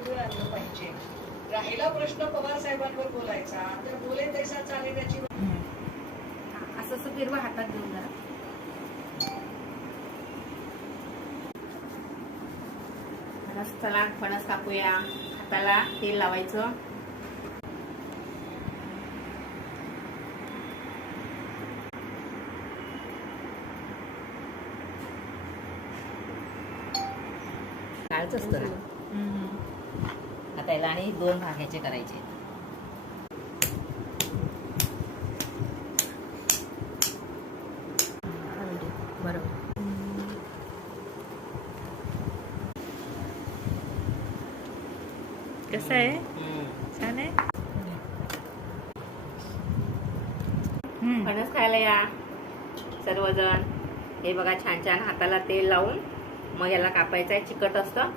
निवडून आणलं पाहिजे. राहिला प्रश्न पवार साहेबांवर बोलायचा तर बोले तैसा चालेल याची असं फिरवा हातात घेऊन जरा. चला फणस कापूया. हाताला तेल लावायचं. काळच असतं ना. आता याला आणि 2 भागाचे करायचे. बरोबर. कसं आहे? छान आहे. फणस खायला या सर्वजण. हे बघा छान छान हाताला तेल लावून मग याला कापायचं आहे. चिकट असतं.